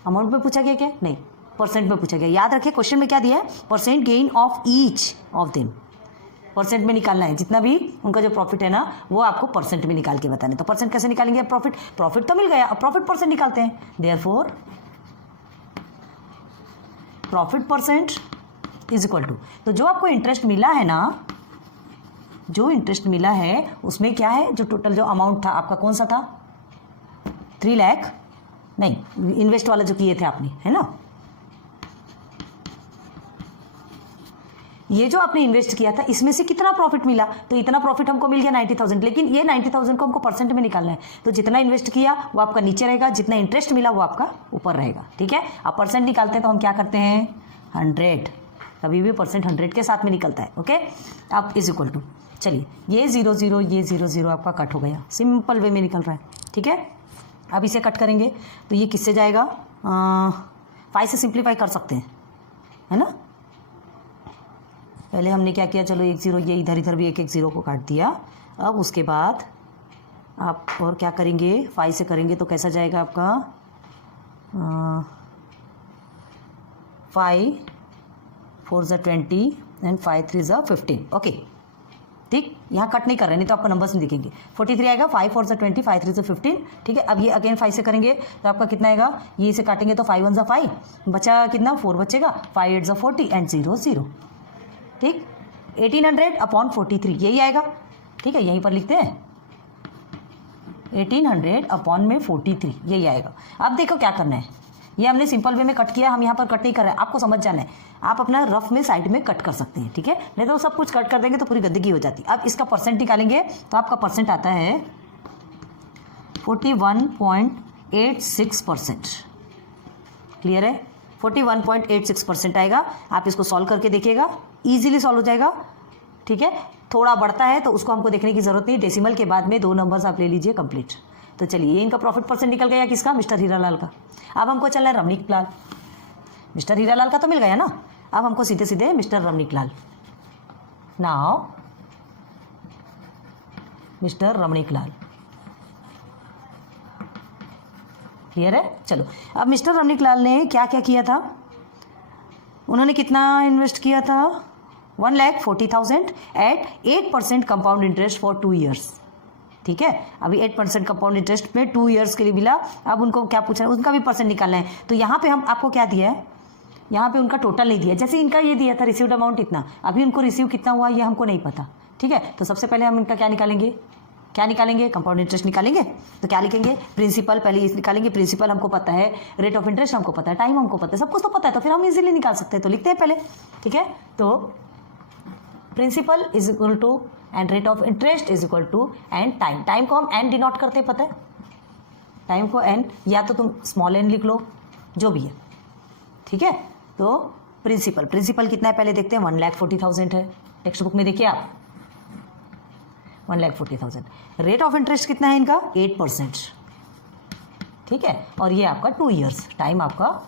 अमाउंट में पूछा गया क्या? नहीं, परसेंट में पूछा गया। याद रखिए, क्वेश्चन में क्या दिया है? Percent gain of each of them, percent में निकालना है। जितना भी उनका जो प्रॉफिट है ना, वो आपको परसेंट में निकाल के बताना है। तो परसेंट कैसे निकालेंगे? प्रॉफिट तो मिल गया, अब प्रॉफिट परसेंट निकालते हैं। Therefore profit percent is equal to, तो जो आपको इंटरेस्ट मिला है ना, जो इंटरेस्ट मिला है उसमें क्या है? जो टोटल जो अमाउंट था आपका, कौन सा था? 3 लाख नहीं, इन्वेस्ट वाला जो किए थे आपने, है ना। ये जो आपने इन्वेस्ट किया था, इसमें से कितना प्रॉफिट मिला? तो इतना प्रॉफिट हमको मिल गया 90,000, लेकिन ये 90,000 को हमको परसेंट में निकालना है। तो जितना इन्वेस्ट किया वो आपका नीचे रहेगा, जितना इंटरेस्ट मिला वो आपका ऊपर रहेगा, ठीक है। अब परसेंट निकालते हैं तो हम क्या करते हैं? 100, कभी भी परसेंट 100 के साथ में निकलता है, ओके। अब इज इक्वल टू, चलिए, ये 0 0 ये 0 0 आपका कट हो गया, सिंपल वे में निकल रहा है, ठीक है। अब इसे कट करेंगे तो ये किससे जाएगा, 5 से सिंप्लीफाई कर सकते हैं, है ना। पहले हमने क्या किया, चलो 1 0, ये इधर इधर भी 1 1 0 को काट दिया। अब उसके बाद आप और क्या करेंगे, 5 से करेंगे तो कैसा जाएगा आपका, 5 4 ज़ा 20 एंड 5 3 ज़ा 15। ओके ठीक, यहाँ कट नहीं कर रहे, नहीं तो आपको नंबर्स नहीं दिखेंगे। 43 आएगा, 5 4 ज़ा 20, 5 3 ज़ा 15। ठीक है, अब ये अगेन 5 से करेंगे तो आपका कितना आएगा, ये इसे काटेंगे तो 5 1 ज़ा 5, बचा कितना 4 बचेगा, 5 8 ज़ा 40 एंड 0 0। ठीक, 1800 अपॉन 43 यही आएगा। ठीक है, यहीं पर लिखते हैं 1800 अपॉन में 43 यही आएगा। अब देखो क्या करना है, ये हमने सिंपल वे में कट किया, हम यहाँ पर कट नहीं कर रहे हैं, आपको समझ जाना है। आप अपना रफ में साइड में कट कर सकते हैं, ठीक है, नहीं तो सब कुछ कट कर देंगे तो पूरी गंदगी हो जाती है। अब इसका परसेंट निकालेंगे तो आपका परसेंट आता है 41.86%। क्लियर है, 41.86% आएगा। आप इसको सॉल्व करके देखिएगा, ईजिली सॉल्व हो जाएगा। ठीक है, थोड़ा बढ़ता है तो उसको हमको देखने की जरूरत नहीं, डेसिमल के बाद में 2 नंबर्स आप ले लीजिए कंप्लीट। तो चलिए, ये इनका प्रॉफिट परसेंट निकल गया किसका, मिस्टर हीरालाल का। अब हमको चलना है रमणीक लाल। मिस्टर हीरालाल का तो मिल गया ना, अब हमको सीधे सीधे मिस्टर रमणीक लाल। नाउ मिस्टर रमणीक लाल, क्लियर है। चलो, अब मिस्टर रमणीक लाल ने क्या क्या किया था, उन्होंने कितना इन्वेस्ट किया था, 1,40,000 at 8% compound interest for 2 years. ठीक है, अभी 8% कंपाउंड इंटरेस्ट में 2 ईयर्स के लिए मिला। अब उनको क्या पूछा है, उनका भी परसेंट निकालना है। तो यहाँ पे हम आपको क्या दिया है, यहाँ पे उनका टोटल नहीं दिया, जैसे इनका ये दिया था रिसीव्ड अमाउंट इतना, अभी उनको रिसीव कितना हुआ ये हमको नहीं पता। ठीक है, तो सबसे पहले हम इनका क्या निकालेंगे, कंपाउंड इंटरेस्ट निकालेंगे। तो क्या लिखेंगे, प्रिंसिपल, पहले ये निकालेंगे। प्रिंसिपल हमको पता है, रेट ऑफ इंटरेस्ट हमको पता है, टाइम हमको पता है, सब कुछ तो पता है, तो फिर हम इजीली निकाल सकते हैं। तो लिखते हैं पहले, ठीक है, तो principal is equal to and rate of interest is equal to and time. Time को हम एन डिनोट करते हैं, पता है, टाइम को एन, या तो तुम स्मॉल एन लिख लो, जो भी है। ठीक है, तो प्रिंसिपल कितना है पहले देखते हैं, 1,40,000 है, टेक्स्ट बुक में देखिए आप 1,40,000। रेट ऑफ इंटरेस्ट कितना है इनका, 8%। ठीक है, और ये आपका 2 ईयर्स, टाइम आपका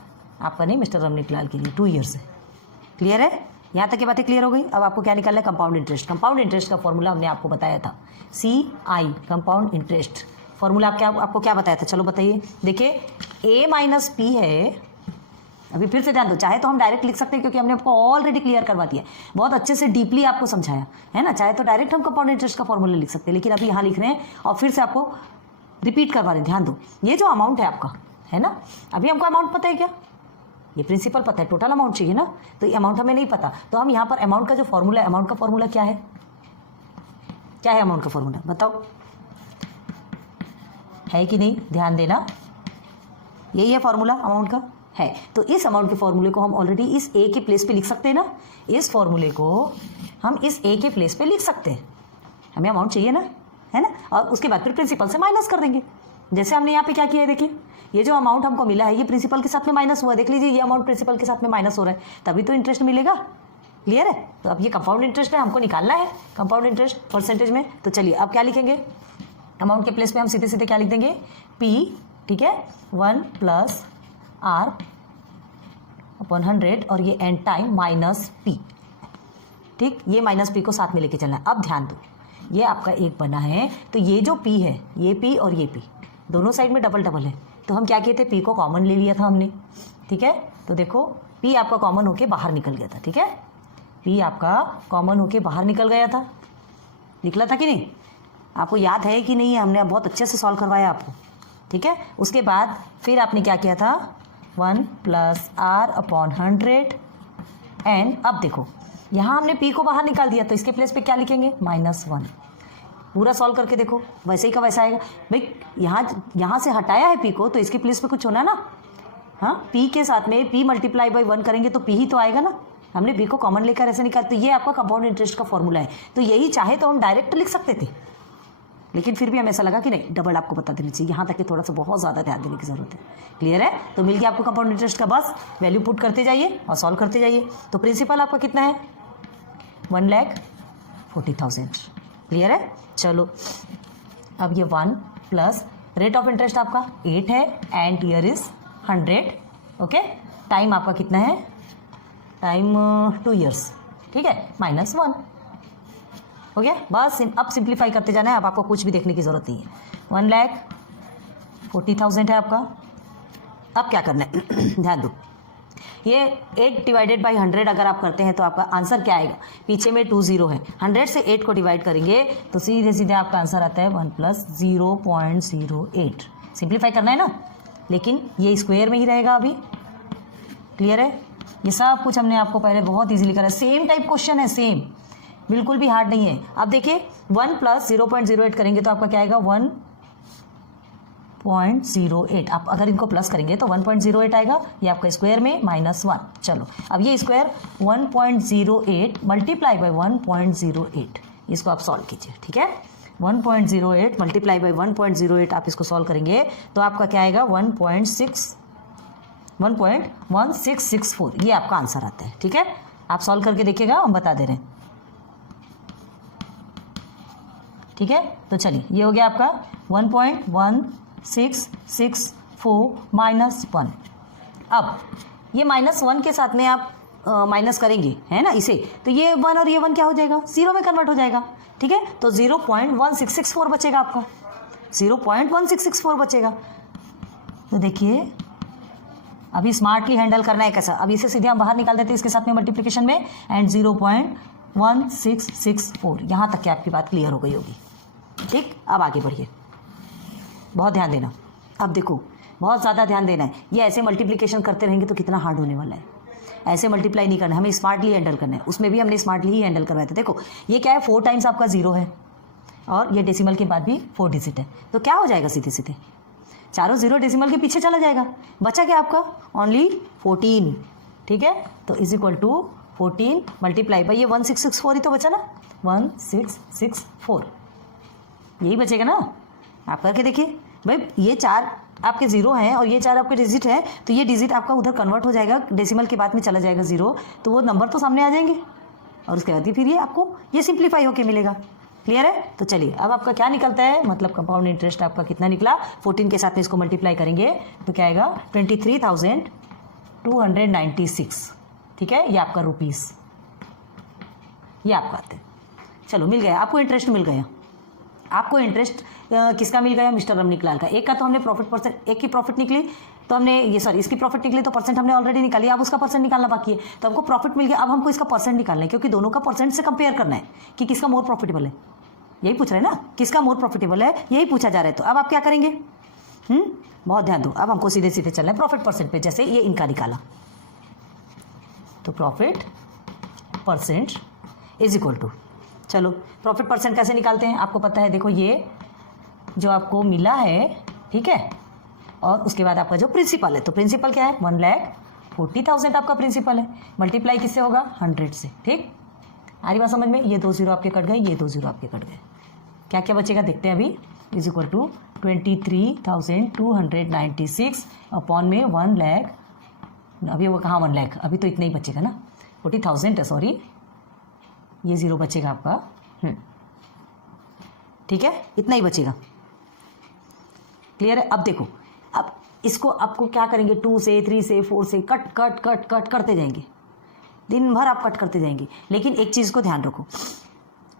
नहीं, मिस्टर रमणीक लाल के लिए 2 ईयर्स है। क्लियर है, यहाँ तक की बातें क्लियर हो गई। अब आपको क्या निकालना है, कंपाउंड इंटरेस्ट। कंपाउंड इंटरेस्ट का फॉर्मूला हमने आपको बताया था, CI, कंपाउंड इंटरेस्ट फॉर्मूला आपको क्या बताया था, चलो बताइए। देखिए, A माइनस P है, अभी फिर से ध्यान दो, चाहे तो हम डायरेक्ट लिख सकते हैं क्योंकि हमने आपको ऑलरेडी क्लियर करवा दिया, बहुत अच्छे से डीपली आपको समझाया है ना। चाहे तो डायरेक्ट हम कंपाउंड इंटरेस्ट का फॉर्मूला लिख सकते हैं, लेकिन अभी यहाँ लिख रहे हैं और फिर से आपको रिपीट करवा रहे हैं। ध्यान दो, ये जो अमाउंट है आपका, है ना, अभी हमको अमाउंट पता है क्या, ये प्रिंसिपल पता है, टोटल अमाउंट चाहिए ना, तो ये अमाउंट हमें नहीं पता। तो हम यहाँ पर अमाउंट का जो फॉर्मूला है, अमाउंट का फॉर्मूला क्या है, अमाउंट का फॉर्मूला बताओ, है कि नहीं, ध्यान देना, यही है फॉर्मूला अमाउंट का, है। तो इस अमाउंट के फॉर्मूले को हम ऑलरेडी इस ए के प्लेस पे लिख सकते हैं ना, इस फॉर्मूले को हम इस ए के प्लेस पे लिख सकते हैं, हमें अमाउंट चाहिए ना, है ना, और उसके बाद फिर प्रिंसिपल से माइनस कर देंगे। जैसे हमने यहाँ पे क्या किया है, देखिए, ये जो अमाउंट हमको मिला है ये प्रिंसिपल के साथ में माइनस हुआ, देख लीजिए, ये अमाउंट प्रिंसिपल के साथ में माइनस हो रहा है, तभी तो इंटरेस्ट मिलेगा। क्लियर है, तो अब ये कंपाउंड इंटरेस्ट है, हमको निकालना है कंपाउंड इंटरेस्ट परसेंटेज में। तो चलिए, अब क्या लिखेंगे, अमाउंट के प्लेस पे हम सीधे सीधे क्या लिख देंगे, P, ठीक है, 1 + R अपॉन 100, और ये एंड टाइम माइनस P। ठीक, ये माइनस P को साथ में लेके चलना है। अब ध्यान दो, ये आपका एक बना है, तो ये जो P है, ये P और ये P दोनों साइड में डबल डबल है, तो हम क्या किए थे, P को कॉमन ले लिया था हमने। ठीक है, तो देखो P आपका कॉमन होके बाहर निकल गया था। ठीक है, P आपका कॉमन होके बाहर निकल गया था, निकला था कि नहीं, आपको याद है कि नहीं, हमने बहुत अच्छे से सॉल्व करवाया आपको। ठीक है, उसके बाद फिर आपने क्या किया था, 1 + R अपॉन 100 एंड, अब देखो यहाँ हमने P को बाहर निकाल दिया, तो इसके प्लेस पे क्या लिखेंगे, -1। पूरा सॉल्व करके देखो, वैसे ही का वैसा आएगा भाई, यहाँ से हटाया है P को, तो इसके प्लेस पे कुछ होना ना, हाँ, P के साथ में P × 1 करेंगे तो P ही तो आएगा ना, हमने P को कॉमन लेकर ऐसे निकाल, तो ये आपका कंपाउंड इंटरेस्ट का फॉर्मूला है। तो यही चाहे तो हम डायरेक्ट लिख सकते थे, लेकिन फिर भी हमें ऐसा लगा कि नहीं, डबल आपको बता देना चाहिए, यहाँ तक कि थोड़ा सा बहुत ज़्यादा ध्यान देने की जरूरत है। क्लियर है, तो मिल गया आपको कंपाउंड इंटरेस्ट का, बस वैल्यू पुट करते जाइए और सॉल्व करते जाइए। तो प्रिंसिपल आपका कितना है, 1,40,000। क्लियर है, चलो अब ये 1 + रेट ऑफ इंटरेस्ट आपका 8 है and year is 100. Okay, time आपका कितना है, टाइम 2 ईयर्स. ठीक है, -1 हो गया. बस अब सिंप्लीफाई करते जाना है, अब आपको कुछ भी देखने की जरूरत नहीं है. 1,40,000 है आपका. अब क्या करना है ध्यान दो, ये 8 डिवाइडेड बाई 100 अगर आप करते हैं तो आपका आंसर क्या आएगा, पीछे में 2 0 है, 100 से 8 को डिवाइड करेंगे तो सीधे सीधे आपका आंसर आता है 1 + 0.08. सिंप्लीफाई करना है ना, लेकिन ये स्क्वायर में ही रहेगा अभी. क्लियर है, ये सब कुछ हमने आपको पहले बहुत इजीली करा. सेम टाइप क्वेश्चन है, सेम, बिल्कुल भी हार्ड नहीं है. अब देखिए 1 + 0.08 करेंगे तो आपका क्या आएगा 1.08. आप अगर इनको प्लस करेंगे तो 1.08 आएगा, ये आपका स्क्वायर में -1. चलो अब ये स्क्वायर 1.08 मल्टीप्लाई बाई 1.08, इसको आप सॉल्व कीजिए. ठीक है, 1.08 मल्टीप्लाई बाई 1.08 आप इसको सॉल्व करेंगे तो आपका क्या आएगा 1.1664. ये आपका आंसर आता है. ठीक है, आप सॉल्व करके देखिएगा, हम बता दे रहे हैं. ठीक है, तो चलिए ये हो गया आपका 1.1664 -1. अब ये -1 के साथ में आप माइनस करेंगे, है ना, इसे, तो ये 1 और ये 1 क्या हो जाएगा, 0 में कन्वर्ट हो जाएगा. ठीक है, तो 0.1664 बचेगा आपका, 0.1664 बचेगा. तो देखिए अभी स्मार्टली हैंडल करना है कैसा. अब इसे सीधे हम बाहर निकाल देते हैं इसके साथ में मल्टीप्लिकेशन में, एंड 0.1664. यहाँ तक की आपकी बात क्लियर हो गई होगी. ठीक, अब आगे बढ़िए, बहुत ध्यान देना. अब देखो बहुत ज़्यादा ध्यान देना है, ये ऐसे मल्टीप्लिकेशन करते रहेंगे तो कितना हार्ड होने वाला है. ऐसे मल्टीप्लाई नहीं करना, हमें स्मार्टली हैंडल करना है. उसमें भी हमने स्मार्टली ही हैंडल करवाए थे. देखो ये क्या है, 4 टाइम्स आपका 0 है और ये डेसिमल के बाद भी 4 डिजिट है, तो क्या हो जाएगा, सीधे सीधे चारों 0 डेसिमल के पीछे चला जाएगा. बचा क्या आपका, ओनली 14. ठीक है, तो is equal to 14 multiply by ये 1664 ही तो बचा ना, 1664 यही बचेगा ना. आप करके देखिए भाई, ये 4 आपके 0 हैं और ये 4 आपके डिजिट हैं, तो ये डिजिट आपका उधर कन्वर्ट हो जाएगा, डेसिमल के बाद में चला जाएगा 0, तो वो नंबर तो सामने आ जाएंगे और उसके बाद ही फिर ये आपको ये सिंप्लीफाई होके मिलेगा. क्लियर है, तो चलिए अब आपका क्या निकलता है, मतलब कंपाउंड इंटरेस्ट आपका कितना निकला, 14 के साथ में इसको मल्टीप्लाई करेंगे तो क्या आएगा 23,296. ठीक है, ये आपका रुपीस, ये आपका आते हैं. चलो मिल गया आपको, इंटरेस्ट मिल गया आपको. इंटरेस्ट किसका मिल गया, मिस्टर रमनीकलाल का. एक का तो हमने प्रॉफिट परसेंट, एक की प्रॉफिट निकली तो हमने ये सॉरी इसकी प्रॉफिट निकली तो परसेंट हमने ऑलरेडी निकाली, अब उसका परसेंट निकालना बाकी है. तो हमको प्रॉफिट मिल गया, अब हमको इसका परसेंट निकालना है, क्योंकि दोनों का परसेंट से कंपेयर करना है कि किसका मोर प्रॉफिटेबल है. यही पूछ रहे हैं ना, किसका मोर प्रॉफिटेबल है, यही पूछा जा रहा है. तो अब आप क्या करेंगे, बहुत ध्यान दो. अब हमको सीधे सीधे चलना है प्रॉफिट परसेंट पे, जैसे ये इनका निकाला तो profit percent is equal to, चलो प्रॉफिट परसेंट कैसे निकालते हैं आपको पता है. देखो ये जो आपको मिला है, ठीक है, और उसके बाद आपका जो प्रिंसिपल है, तो प्रिंसिपल क्या है 1,40,000 आपका प्रिंसिपल है. मल्टीप्लाई किससे होगा 100 से. ठीक, आ रही बात समझ में. ये 2 0 आपके कट गए, ये 2 0 आपके कट गए. क्या क्या बचेगा देखते हैं अभी. इज इक्वल टू 23,296 अपॉन में 1 लाख. अभी वो कहाँ 1 लाख, अभी तो इतना ही बचेगा ना, 40,000 है, सॉरी ये 0 बचेगा आपका. ठीक है, इतना ही बचेगा. क्लियर है. अब देखो, अब इसको आपको क्या करेंगे, 2 से 3 से 4 से कट कट कट कट करते जाएंगे, दिन भर आप कट करते जाएंगे. लेकिन एक चीज़ को ध्यान रखो,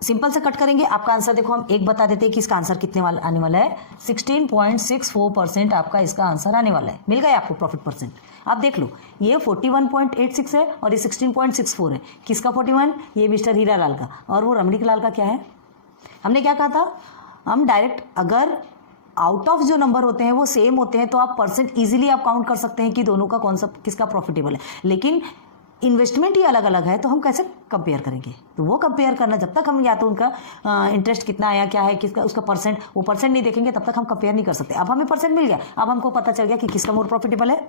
सिंपल से कट करेंगे आपका आंसर देखो, हम एक बता देते हैं कि इसका आंसर कितने वाला आने वाला है, 16.64% आपका इसका आंसर आने वाला है. मिल गया आपको प्रॉफिट परसेंट. आप देख लो, ये 41.86 है और ये 16.64 है. किसका 41, ये मिस्टर हीरालाल का, और वो रमणीकलाल का क्या है. हमने क्या कहा था, हम डायरेक्ट अगर आउट ऑफ जो नंबर होते हैं वो सेम होते हैं तो आप परसेंट इजीली आप काउंट कर सकते हैं कि दोनों का कौन सा किसका प्रॉफिटेबल है. लेकिन इन्वेस्टमेंट ही अलग अलग है तो हम कैसे कंपेयर करेंगे. तो वो कंपेयर करना, जब तक हम या तो उनका इंटरेस्ट कितना आया, क्या है, किसका उसका परसेंट, वो परसेंट नहीं देखेंगे तब तक हम कंपेयर नहीं कर सकते. अब हमें परसेंट मिल गया, अब हमको पता चल गया कि किसका मोर प्रॉफिटेबल है,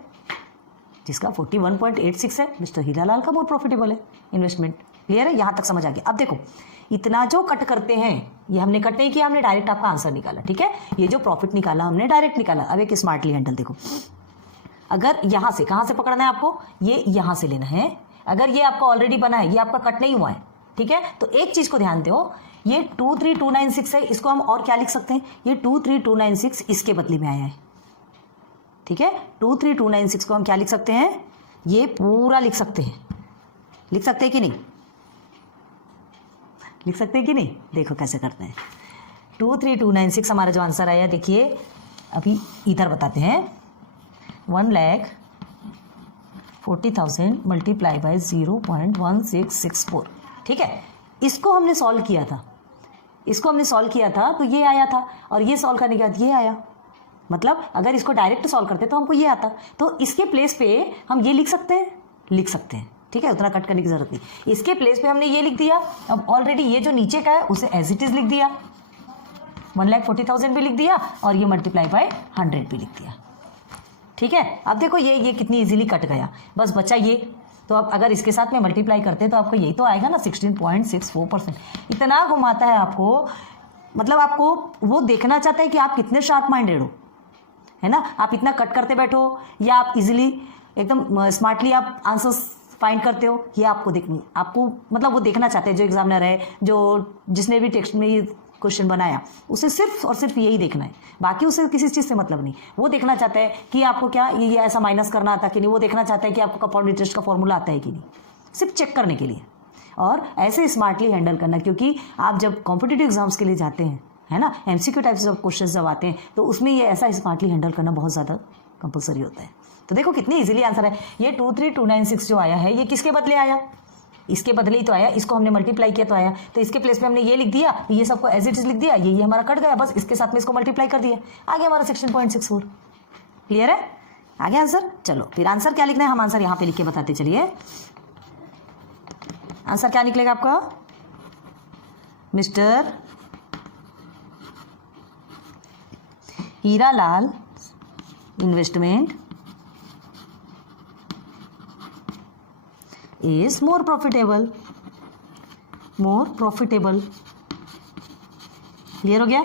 जिसका 41.86 है मिस्टर हीरालाल का मोर प्रॉफिटेबल है इन्वेस्टमेंट. क्लियर है, यहाँ तक समझ आ गया. अब देखो इतना जो कट करते हैं ये हमने कट नहीं किया, हमने डायरेक्ट आपका आंसर निकाला. ठीक है, ये जो प्रॉफिट निकाला हमने डायरेक्ट निकाला. अब एक स्मार्टली हैंडल देखो, अगर यहाँ से कहाँ से पकड़ना है आपको, ये यहाँ से लेना है. अगर ये आपका ऑलरेडी बना है, ये आपका कट नहीं हुआ है, ठीक है। तो एक चीज को ध्यान दो, ये 23296 है, इसको हम और क्या लिख सकते हैं, ये 23296 इसके बदले में आया है, ठीक है। 23296 को हम क्या लिख सकते हैं, ये पूरा लिख सकते हैं, लिख सकते हैं कि नहीं, लिख सकते हैं कि नहीं, देखो कैसे करते हैं। 23296 हमारा जो आंसर आया, देखिए अभी इधर बताते हैं, 1,40,000 मल्टीप्लाई बाय 0.1664, ठीक है। इसको हमने सॉल्व किया था, इसको हमने सॉल्व किया था तो ये आया था, और ये सॉल्व करने के बाद ये आया, मतलब अगर इसको डायरेक्ट सॉल्व करते तो हमको ये आता, तो इसके प्लेस पे हम ये लिख सकते हैं, लिख सकते हैं, ठीक है, उतना कट करने की जरूरत नहीं। इसके प्लेस पे हमने ये लिख दिया, अब ऑलरेडी ये जो नीचे का है उसे एज इट इज लिख दिया, 1,40,000 भी लिख दिया, और ये मल्टीप्लाई बाय 100 भी लिख दिया, ठीक है। अब देखो ये कितनी इजीली कट गया, बस बचा ये। तो अब अगर इसके साथ में मल्टीप्लाई करते तो आपको यही तो आएगा ना, 16.64%। इतना घुमाता है आपको, मतलब आपको वो देखना चाहता है कि आप कितने शार्प माइंडेड हो, है ना। आप इतना कट करते बैठो या आप इजीली एकदम स्मार्टली आप आंसर्स फाइंड करते हो, ये आपको मतलब वो देखना चाहते हैं जो एग्जामिनर है, जो जिसने भी टेक्स्ट में ये क्वेश्चन बनाया, उसे सिर्फ और सिर्फ यही देखना है, बाकी उसे किसी चीज़ से मतलब नहीं। वो देखना चाहता है कि आपको क्या ये ऐसा माइनस करना आता कि नहीं, वो देखना चाहता है कि आपको कंपाउंड इंटरेस्ट का फॉर्मूला आता है कि नहीं, सिर्फ चेक करने के लिए। और ऐसे स्मार्टली हैंडल करना, क्योंकि आप जब कॉम्पिटिटिव एग्जाम्स के लिए जाते हैं, है ना, MCQ टाइप्स ऑफ क्वेश्चन जब आते हैं तो उसमें ये ऐसा स्मार्टली हैंडल करना बहुत ज़्यादा कंपलसरी होता है। तो देखो कितनी इजीली आंसर है। ये 23296 जो आया है, ये किसके बदले आया, इसके बदले ही तो आया, इसको हमने मल्टीप्लाई किया तो आया, तो इसके प्लेस में हमने ये लिख दिया, ये सबको एज इट इज लिख दिया, ये हमारा कट गया, बस इसके साथ में इसको मल्टीप्लाई कर दिया, आ गया हमारा 16.64। क्लियर है, आ गया आंसर। चलो फिर आंसर क्या लिखना है, हम आंसर यहाँ पे लिख के बताते चलिए। आंसर क्या निकलेगा आपका, mister Hiralal investment is more profitable। Clear हो गया,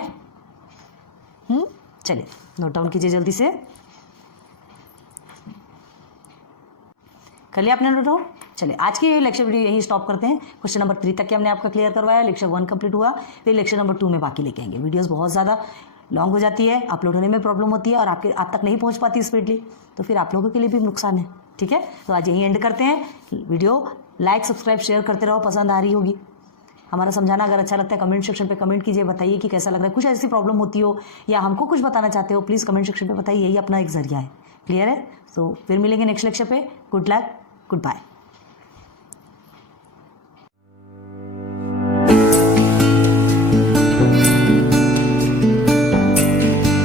चलिए नोट डाउन कीजिए जल्दी से, कर लिया आपने नोट डाउन। चलिए आज की लेक्चर वीडियो यहीं स्टॉप करते हैं। क्वेश्चन नंबर 3 तक के हमने आपका क्लियर करवाया, लेक्चर 1 कंप्लीट हुआ, फिर लेक्चर नंबर 2 में बाकी लेके आएंगे। वीडियोस बहुत ज़्यादा लॉन्ग हो जाती है, अपलोड होने में प्रॉब्लम होती है, और आप तक नहीं पहुंच पाती स्पीडली, तो फिर आप लोगों के लिए भी नुकसान है, ठीक है। तो आज यहीं एंड करते हैं। वीडियो लाइक सब्सक्राइब शेयर करते रहो, पसंद आ रही होगी। हमारा समझाना अगर अच्छा लगता है कमेंट सेक्शन पे कमेंट कीजिए, बताइए कि कैसा लग रहा है। कुछ ऐसी प्रॉब्लम होती हो या हमको कुछ बताना चाहते हो, प्लीज़ कमेंट सेक्शन पे बताइए, यही अपना एक जरिया है। क्लियर है, तो फिर मिलेंगे नेक्स्ट लेक्चर पे। Good luck, good bye.